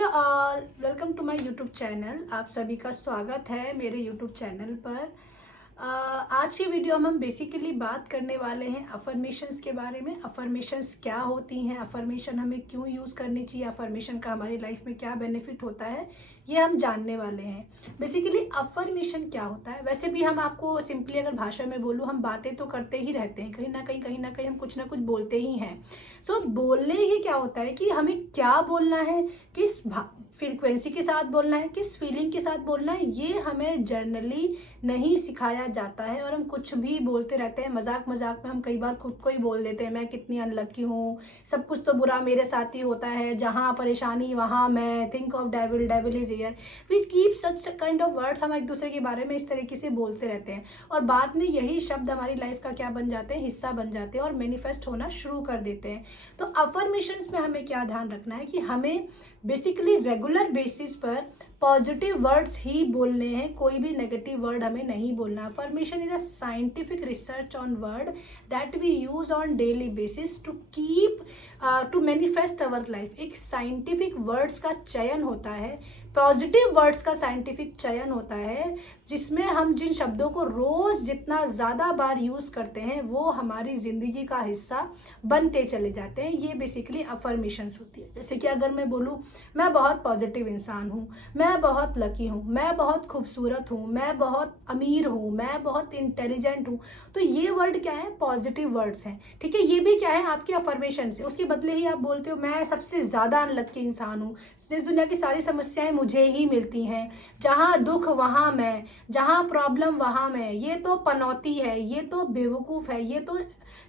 Hello all, welcome to my YouTube channel. आप सभी का स्वागत है मेरे यूट्यूब चैनल पर। आज की वीडियो में हम बेसिकली बात करने वाले हैं अफर्मेशंस के बारे में। अफर्मेशंस क्या होती हैं, अफर्मेशन हमें क्यों यूज़ करनी चाहिए, अफर्मेशन का हमारी लाइफ में क्या बेनिफिट होता है, ये हम जानने वाले हैं। बेसिकली अफर्मेशन क्या होता है, वैसे भी हम आपको सिंपली अगर भाषा में बोलूँ, हम बातें तो करते ही रहते हैं, कहीं ना कहीं हम कुछ ना कुछ बोलते ही हैं। सो बोलने ही क्या होता है कि हमें क्या बोलना है, किस फ्रीक्वेंसी के साथ बोलना है, किस फीलिंग के साथ बोलना है, ये हमें जनरली नहीं सिखाया जाता है। और हम कुछ भी बोलते रहते हैं, मजाक मजाक में हम कई बार खुद को ही बोल देते हैं, मैं कितनी अनलकी हूँ, सब कुछ तो बुरा मेरे साथ ही होता है, जहाँ परेशानी वहाँ मैं, think of devil, devil is here. We keep such kind of words. हम एक दूसरे के बारे में इस तरीके से बोलते रहते हैं और बाद में यही शब्द हमारी लाइफ का क्या बन जाते हैं, हिस्सा बन जाते हैं और मैनिफेस्ट होना शुरू कर देते हैं। तो अफर्मेशंस में हमें क्या ध्यान रखना है कि हमें बेसिकली रेगुलर बेसिस पर पॉजिटिव वर्ड्स ही बोलने हैं, कोई भी नेगेटिव वर्ड हमें नहीं बोलना। Affirmation is a scientific research on word that we use on daily basis to keep to manifest our life. एक साइंटिफिक वर्ड्स का चयन होता है, पॉजिटिव वर्ड्स का साइंटिफिक चयन होता है, जिसमें हम जिन शब्दों को रोज जितना ज़्यादा बार यूज़ करते हैं वो हमारी ज़िंदगी का हिस्सा बनते चले जाते हैं। ये बेसिकली अफर्मेशंस होती है। जैसे कि अगर मैं बोलूँ, मैं बहुत पॉजिटिव इंसान हूँ, मैं बहुत लकी हूँ, मैं बहुत खूबसूरत हूँ, मैं बहुत अमीर हूँ, मैं बहुत इंटेलिजेंट हूँ, तो ये वर्ड क्या है, पॉजिटिव वर्ड्स हैं। ठीक है, ये भी क्या है, आपकी अफर्मेशन है। उसके बदले ही आप बोलते हो मैं सबसे ज़्यादा अनलकी इंसान हूँ, इस दुनिया की सारी समस्याएं मुझे ही मिलती हैं, जहाँ दुख वहाँ मैं, जहाँ प्रॉब्लम वहाँ मैं, ये तो पनौती है, ये तो बेवकूफ़ है,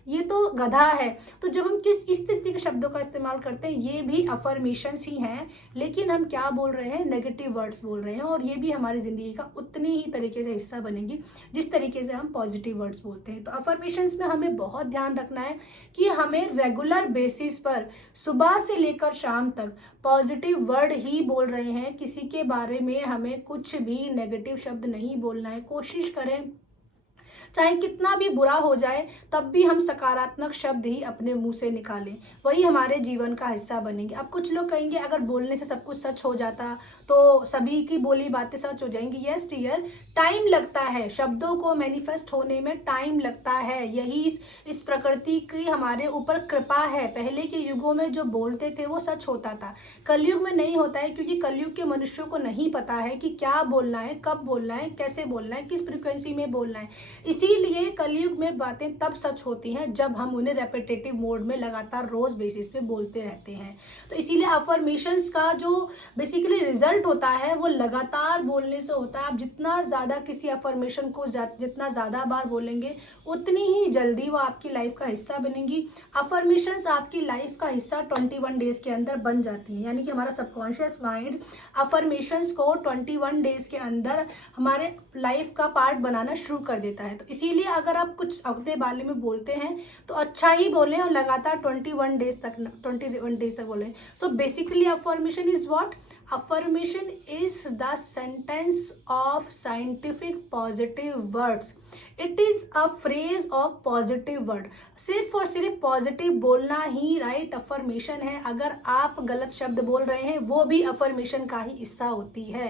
ये तो गधा है। तो जब हम इस तरीके के शब्दों का इस्तेमाल करते हैं, ये भी अफर्मेशंस ही हैं, लेकिन हम क्या बोल रहे हैं, नेगेटिव वर्ड्स बोल रहे हैं। और ये भी हमारी ज़िंदगी का उतनी ही तरीके से हिस्सा बनेंगी जिस तरीके से हम पॉजिटिव वर्ड्स बोलते हैं। तो अफर्मेशंस में हमें बहुत ध्यान रखना है कि हमें रेगुलर बेसिस पर सुबह से लेकर शाम तक पॉजिटिव वर्ड ही बोल रहे हैं। किसी के बारे में हमें कुछ भी नेगेटिव शब्द नहीं बोलना है। कोशिश करें चाहे कितना भी बुरा हो जाए तब भी हम सकारात्मक शब्द ही अपने मुंह से निकालें, वही हमारे जीवन का हिस्सा बनेंगे। अब कुछ लोग कहेंगे अगर बोलने से सब कुछ सच हो जाता तो सभी की बोली बातें सच हो जाएंगी। यस डियर, टाइम लगता है, शब्दों को मैनिफेस्ट होने में टाइम लगता है। यही इस प्रकृति की हमारे ऊपर कृपा है। पहले के युगों में जो बोलते थे वो सच होता था, कलयुग में नहीं होता है, क्योंकि कलयुग के मनुष्यों को नहीं पता है कि क्या बोलना है, कब बोलना है, कैसे बोलना है, किस फ्रिक्वेंसी में बोलना है। इसीलिए कलयुग में बातें तब सच होती हैं जब हम उन्हें रेपिटेटिव मोड में लगातार रोज बेसिस पे बोलते रहते हैं। तो इसीलिए अफर्मेशंस का जो बेसिकली रिजल्ट होता है वो लगातार बोलने से होता है। आप जितना ज़्यादा किसी अफर्मेशन को जितना ज़्यादा बार बोलेंगे उतनी ही जल्दी वो आपकी लाइफ का हिस्सा बनेंगी। अफर्मेशंस आपकी लाइफ का हिस्सा 21 डेज के अंदर बन जाती हैं, यानी कि हमारा सबकॉन्शियस माइंड अफर्मेशंस को 21 डेज के अंदर हमारे लाइफ का पार्ट बनाना शुरू कर देता है। तो इसीलिए अगर आप कुछ अपने बारे में बोलते हैं तो अच्छा ही बोलें और लगातार 21 डेज तक बोलें। So basically affirmation is what? Affirmation is the sentence of scientific positive words. It is a phrase of positive word. सिर्फ और सिर्फ पॉजिटिव बोलना ही राइट अफर्मेशन है। अगर आप गलत शब्द बोल रहे हैं वो भी अफर्मेशन का ही हिस्सा होती है।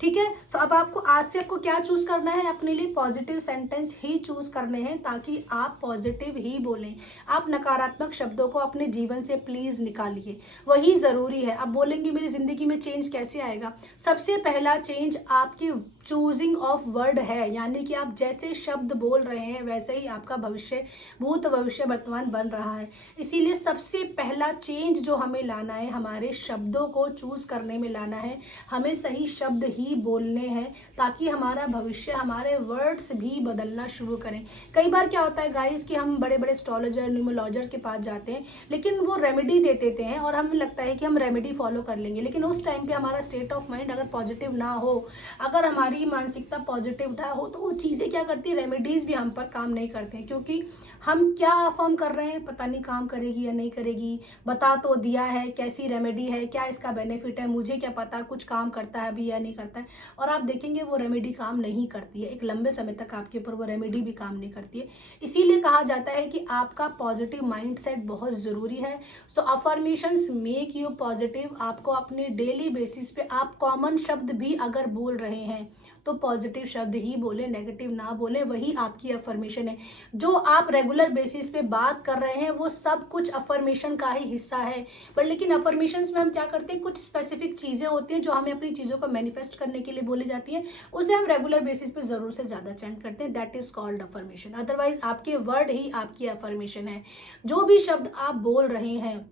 ठीक है, सो अब आपको आज से आपको क्या चूज करना है, अपने लिए पॉजिटिव सेंटेंस ही चूज करने हैं ताकि आप पॉजिटिव ही बोलें। आप नकारात्मक शब्दों को अपने जीवन से प्लीज निकालिए, वही जरूरी है। अब बोलेंगे मेरी जिंदगी में चेंज कैसे आएगा? सबसे पहला चेंज आपकी चूजिंग ऑफ वर्ड है, यानी कि आप जैसे शब्द बोल रहे हैं वैसे ही आपका भविष्य, भूत भविष्य वर्तमान बन रहा है। इसीलिए सबसे पहला चेंज जो हमें लाना है, हमारे शब्दों को चूज करने में लाना है। हमें सही शब्द ही बोलने हैं ताकि हमारा भविष्य, हमारे वर्ड्स भी बदलना शुरू करें। कई बार क्या होता है गाइस कि हम बड़े बड़े एस्ट्रोलॉजर, न्यूमरोलॉजर्स के पास जाते हैं, लेकिन वो रेमेडी दे देते हैं और हमें लगता है कि हम रेमेडी फॉलो कर लेंगे, लेकिन उस टाइम पे हमारा स्टेट ऑफ माइंड अगर पॉजिटिव ना हो, अगर हमारे हमारी मानसिकता पॉजिटिव ना हो तो वो चीज़ें क्या करती है, रेमेडीज़ भी हम पर काम नहीं करते हैं, क्योंकि हम क्या अफर्म कर रहे हैं, पता नहीं काम करेगी या नहीं करेगी, बता तो दिया है कैसी रेमेडी है, क्या इसका बेनिफिट है, मुझे क्या पता कुछ काम करता है भी या नहीं करता है। और आप देखेंगे वो रेमेडी काम नहीं करती है, एक लंबे समय तक आपके ऊपर वो रेमेडी भी काम नहीं करती है। इसीलिए कहा जाता है कि आपका पॉजिटिव माइंडसेट बहुत ज़रूरी है। सो अफर्मेशंस मेक यू पॉजिटिव। आपको अपने डेली बेसिस पे आप कॉमन शब्द भी अगर बोल रहे हैं तो पॉजिटिव शब्द ही बोले, नेगेटिव ना बोले, वही आपकी अफर्मेशन है। जो आप रेगुलर बेसिस पे बात कर रहे हैं वो सब कुछ अफर्मेशन का ही हिस्सा है। पर लेकिन अफर्मेशंस में हम क्या करते हैं, कुछ स्पेसिफिक चीज़ें होती हैं जो हमें अपनी चीज़ों को मैनिफेस्ट करने के लिए बोली जाती हैं, उसे हम रेगुलर बेसिस पे ज़रूर से ज़्यादा चैंट करते हैं। That is called affirmation. Otherwise आपके वर्ड ही आपकी अफर्मेशन है। जो भी शब्द आप बोल रहे हैं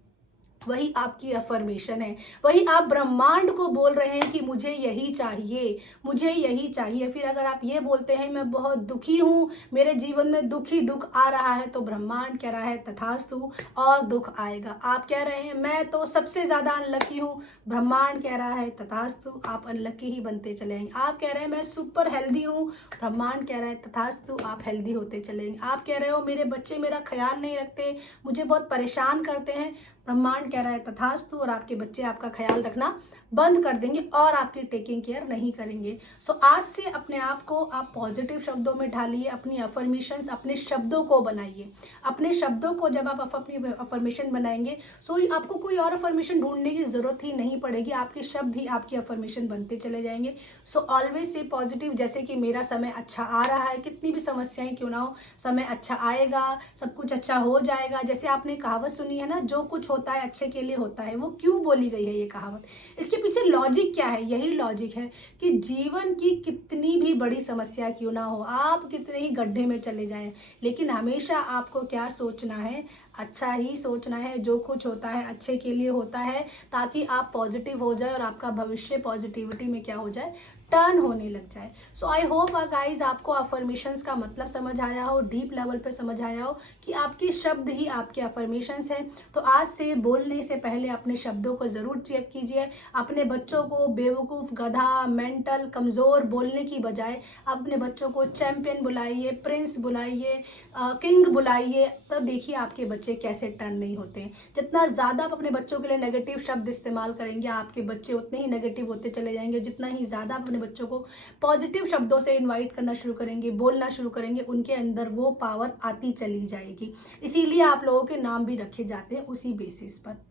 वही आपकी अफर्मेशन है। वही आप ब्रह्मांड को बोल रहे हैं कि मुझे यही चाहिए, मुझे यही चाहिए। फिर अगर आप ये बोलते हैं मैं बहुत दुखी हूँ, मेरे जीवन में दुख ही दुख आ रहा है, तो ब्रह्मांड कह रहा है तथास्तु, और दुख आएगा। आप कह रहे हैं मैं तो सबसे ज़्यादा अनलकी हूँ, ब्रह्मांड कह रहा है तथास्तु, आप अनलकी ही बनते चले जाएंगे। आप कह रहे हैं मैं सुपर हेल्दी हूँ, ब्रह्मांड कह रहा है तथास्तु, आप हेल्दी होते चले जाएंगे। आप कह रहे हो मेरे बच्चे मेरा ख्याल नहीं रखते, मुझे बहुत परेशान करते हैं, ब्रह्मांड कह रहा है तथास्तु, और आपके बच्चे आपका ख्याल रखना बंद कर देंगे और आपकी टेकिंग केयर नहीं करेंगे। सो आज से अपने आप को आप पॉजिटिव शब्दों में ढालिए, अपनी अफर्मेशंस, अपने शब्दों को बनाइए। अपने शब्दों को जब आप अपनी अफर्मेशन बनाएंगे सो आपको कोई और अफर्मेशन ढूंढने की जरूरत ही नहीं पड़ेगी, आपके शब्द ही आपकी अफर्मेशन बनते चले जाएंगे। सो ऑलवेज से पॉजिटिव, जैसे कि मेरा समय अच्छा आ रहा है, कितनी भी समस्याएं क्यों ना हो, समय अच्छा आएगा, सब कुछ अच्छा हो जाएगा। जैसे आपने कहावत सुनी है ना, जो कुछ होता है अच्छे के लिए होता है। वो क्यों बोली गई है ये कहावत, इसके पीछे लॉजिक क्या है? यही लॉजिक है कि जीवन की कितनी भी बड़ी समस्या क्यों ना हो, आप कितने ही गड्ढे में चले जाएं, लेकिन हमेशा आपको क्या सोचना है, अच्छा ही सोचना है। जो कुछ होता है अच्छे के लिए होता है, ताकि आप पॉजिटिव हो जाए और आपका भविष्य पॉजिटिविटी में क्या हो जाए, टर्न होने लग जाए। सो आई होप गाइज आपको अफर्मेशंस का मतलब समझ आया हो, डीप लेवल पे समझ आया हो कि आपके शब्द ही आपके अफर्मेशंस हैं। तो आज से बोलने से पहले अपने शब्दों को ज़रूर चेक कीजिए। अपने बच्चों को बेवकूफ़, गधा, मेंटल, कमज़ोर बोलने की बजाय अपने बच्चों को चैंपियन बुलाइए, प्रिंस बुलाइए, किंग बुलाइए। तब देखिए आपके बच्चे कैसे टर्न नहीं होते हैं। जितना ज़्यादा आप अपने बच्चों के लिए नेगेटिव शब्द इस्तेमाल करेंगे, आपके बच्चे उतने ही नेगेटिव होते चले जाएंगे। जितना ही ज़्यादा अपने बच्चों को पॉजिटिव शब्दों से इनवाइट करना शुरू करेंगे, बोलना शुरू करेंगे, उनके अंदर वो पावर आती चली जाएगी। इसीलिए आप लोगों के नाम भी रखे जाते हैं उसी बेसिस पर।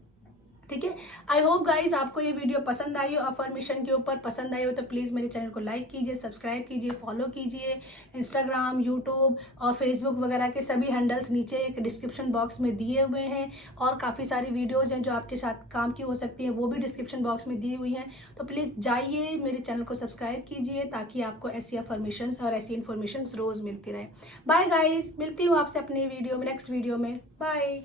ठीक है, आई होप गाइज आपको ये वीडियो पसंद आई हो, अफर्मेशन के ऊपर पसंद आई हो तो प्लीज़ मेरे चैनल को लाइक कीजिए, सब्सक्राइब कीजिए, फॉलो कीजिए। इंस्टाग्राम, यूट्यूब और फेसबुक वगैरह के सभी हैंडल्स नीचे एक डिस्क्रिप्शन बॉक्स में दिए हुए हैं, और काफ़ी सारी वीडियोज़ हैं जो आपके साथ काम की हो सकती हैं, वो भी डिस्क्रिप्शन बॉक्स में दी हुई हैं। तो प्लीज़ जाइए, मेरे चैनल को सब्सक्राइब कीजिए, ताकि आपको ऐसी अफर्मेशन और ऐसी इन्फॉर्मेशन रोज़ मिलती रहे। बाय गाइज, मिलती हूँ आपसे अपनी वीडियो में, नेक्स्ट वीडियो में। बाय।